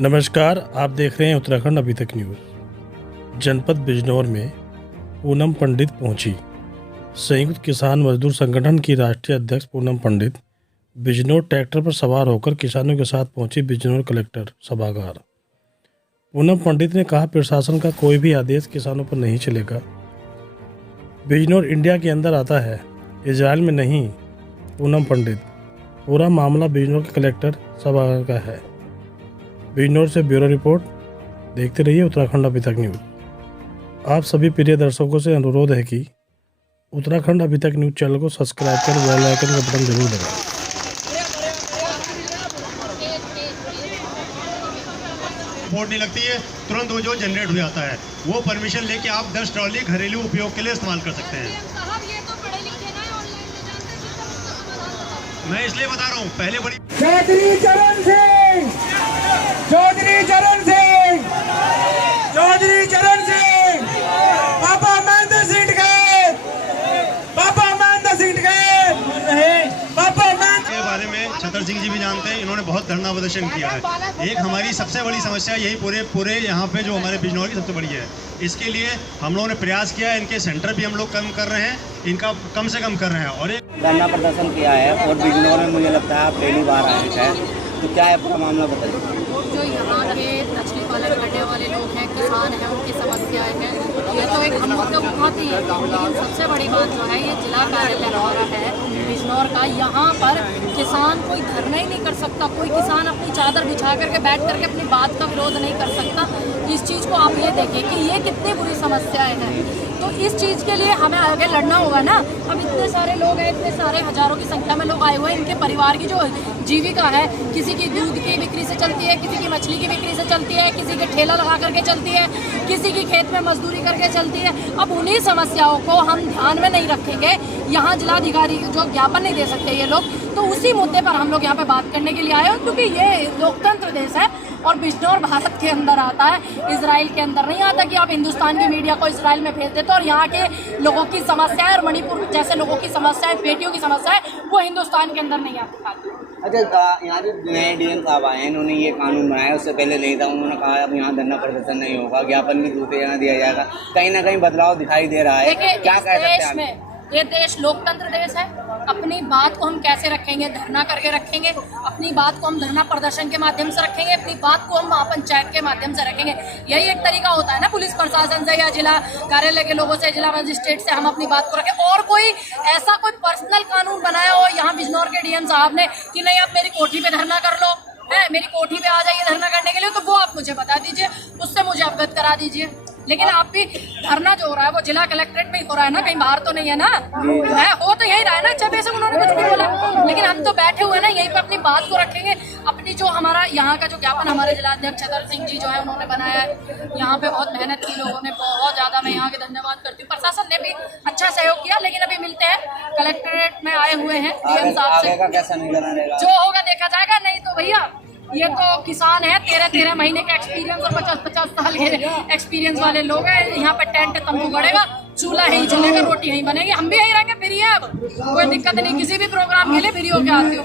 नमस्कार, आप देख रहे हैं उत्तराखंड अभी तक न्यूज़। जनपद बिजनौर में पूनम पंडित पहुंची। संयुक्त किसान मजदूर संगठन की राष्ट्रीय अध्यक्ष पूनम पंडित बिजनौर ट्रैक्टर पर सवार होकर किसानों के साथ पहुंची बिजनौर कलेक्टर सभागार। पूनम पंडित ने कहा, प्रशासन का कोई भी आदेश किसानों पर नहीं चलेगा। बिजनौर इंडिया के अंदर आता है, इजराइल में नहीं। पूनम पंडित, पूरा मामला बिजनौर के कलेक्टर सभागार का है। बिजनौर से ब्यूरो रिपोर्ट। देखते रहिए उत्तराखंड अभी तक न्यूज़। आप सभी प्रिय दर्शकों से अनुरोध है कि उत्तराखंड अभी तक न्यूज़ चैनल को सब्सक्राइब कर बेल आइकन का बटन जरूर दबाएं। रिपोर्ट नहीं लगती है, तुरंत वो जो जनरेट हो जाता है, वो परमिशन लेके आप 10 ट्रॉली घरेलू उपयोग के लिए इस्तेमाल कर सकते हैं। मैं इसलिए बता रहा हूँ, पहले बड़ी चौधरी चरण सिंह, चौधरी चरण सिंह, चौधरी चरण सिंह, पापा महेंद्र सिंह के, पापा महेंद्र सिंह के, पापा महेंद्र के बारे में छतर सिंह जी भी जानते हैं। इन्होंने बहुत धरना प्रदर्शन किया है। एक हमारी सबसे बड़ी समस्या यही पूरे यहाँ पे जो हमारे बिजनौर की सबसे बड़ी है। इसके लिए हम लोगों ने प्रयास किया है, इनके सेंटर भी हम लोग कम कर रहे हैं, इनका कम से कम कर रहे हैं। और एक धरना प्रदर्शन किया है और बिजनौर में मुझे लगता है आप पहली बार आए हैं, तो क्या है पूरा मामला बताइए। जो यहाँ के मछली पालन करने वाले लोग हैं, किसान हैं, उनकी समस्याएं हैं, ये तो एक हम लोग तो उठाते हैं। लेकिन सबसे बड़ी बात जो है, ये जिला कार्यालय हो रहा है बिजनौर का। यहाँ पर किसान कोई धरना ही नहीं कर सकता, कोई किसान अपनी चादर बिछा करके बैठ करके अपनी बात का विरोध नहीं कर सकता। इस चीज़ को आप ये देखिए कि ये कितनी बुरी समस्याएं हैं। तो इस चीज़ के लिए हमें आगे लड़ना होगा ना। अब इतने सारे लोग हैं, इतने सारे हजारों की संख्या में लोग आए हुए हैं। इनके परिवार की जो जीविका है, किसी की दूध की बिक्री से चलती है, किसी की मछली की बिक्री से चलती है, किसी के ठेला लगा करके चलती है, किसी की खेत में मजदूरी करके चलती है। अब उन्हीं समस्याओं को हम ध्यान में नहीं रखेंगे, यहाँ जिलाधिकारी जो ज्ञापन नहीं दे सकते ये लोग, तो उसी मुद्दे पर हम लोग यहाँ पे बात करने के लिए आए हैं। क्योंकि ये लोकतंत्र देश है और बिजनौर भारत के अंदर आता है, इजराइल के अंदर नहीं आता कि आप हिंदुस्तान की मीडिया को इजराइल में भेज देते। और यहाँ के लोगों की समस्याएं और मणिपुर जैसे लोगों की समस्याएं, बेटियों की समस्याएं, वो हिंदुस्तान के अंदर नहीं आती। अच्छा, यहाँ जो नए डीएम साहब आए हैं, इन्होंने ये कानून बनाया, उससे पहले नहीं था। उन्होंने कहा अब यहाँ धरना प्रदर्शन नहीं होगा, ज्ञापन भी दूसरे जगह दिया जाएगा। कहीं ना कहीं बदलाव दिखाई दे रहा है। क्या कह सकते हैं? ये देश लोकतंत्र देश है। अपनी बात को हम कैसे रखेंगे? धरना करके रखेंगे। अपनी बात को हम धरना प्रदर्शन के माध्यम से रखेंगे। अपनी बात को हम महापंचायत के माध्यम से रखेंगे। यही एक तरीका होता है ना, पुलिस प्रशासन से या जिला कार्यालय के लोगों से, जिला मजिस्ट्रेट से हम अपनी बात को रखें। और कोई ऐसा कोई पर्सनल कानून बनाया हो यहाँ बिजनौर के डीएम साहब ने कि नहीं आप मेरी कोठी पे धरना कर लो, है मेरी कोठी पे आ जाइए धरना करने के लिए, तो वो आप मुझे बता दीजिए, उससे मुझे अवगत करा दीजिए। लेकिन आप भी धरना जो हो रहा है वो जिला कलेक्ट्रेट में ही हो रहा है ना, कहीं बाहर तो नहीं है ना, है हो तो यही रहा है ना। अच्छा, बेशक उन्होंने कुछ भी बोला, लेकिन हम तो बैठे हुए हैं ना, यहीं पे अपनी बात को रखेंगे। अपनी जो हमारा यहाँ का जो ज्ञापन हमारे जिलाध्यक्ष छतर सिंह जी जो है उन्होंने बनाया है, यहाँ पे बहुत मेहनत की लोगों ने, बहुत ज्यादा मैं यहाँ के धन्यवाद करती हूँ। प्रशासन ने भी अच्छा सहयोग किया, लेकिन अभी मिलते हैं, कलेक्ट्रेट में आए हुए हैं डीएम साहब से, जो होगा देखा जाएगा। नहीं तो भैया ये तो किसान है, 13-13 महीने के एक्सपीरियंस और 50-50 साल के एक्सपीरियंस वाले लोग हैं। यहाँ पे टेंट तंबू गड़ेगा, चूल्हा यही चलेगा, रोटी यही बनेगी, हम भी यही रहेंगे। फ्री है, अब कोई दिक्कत नहीं, किसी भी प्रोग्राम के लिए फ्री होके आती हूँ।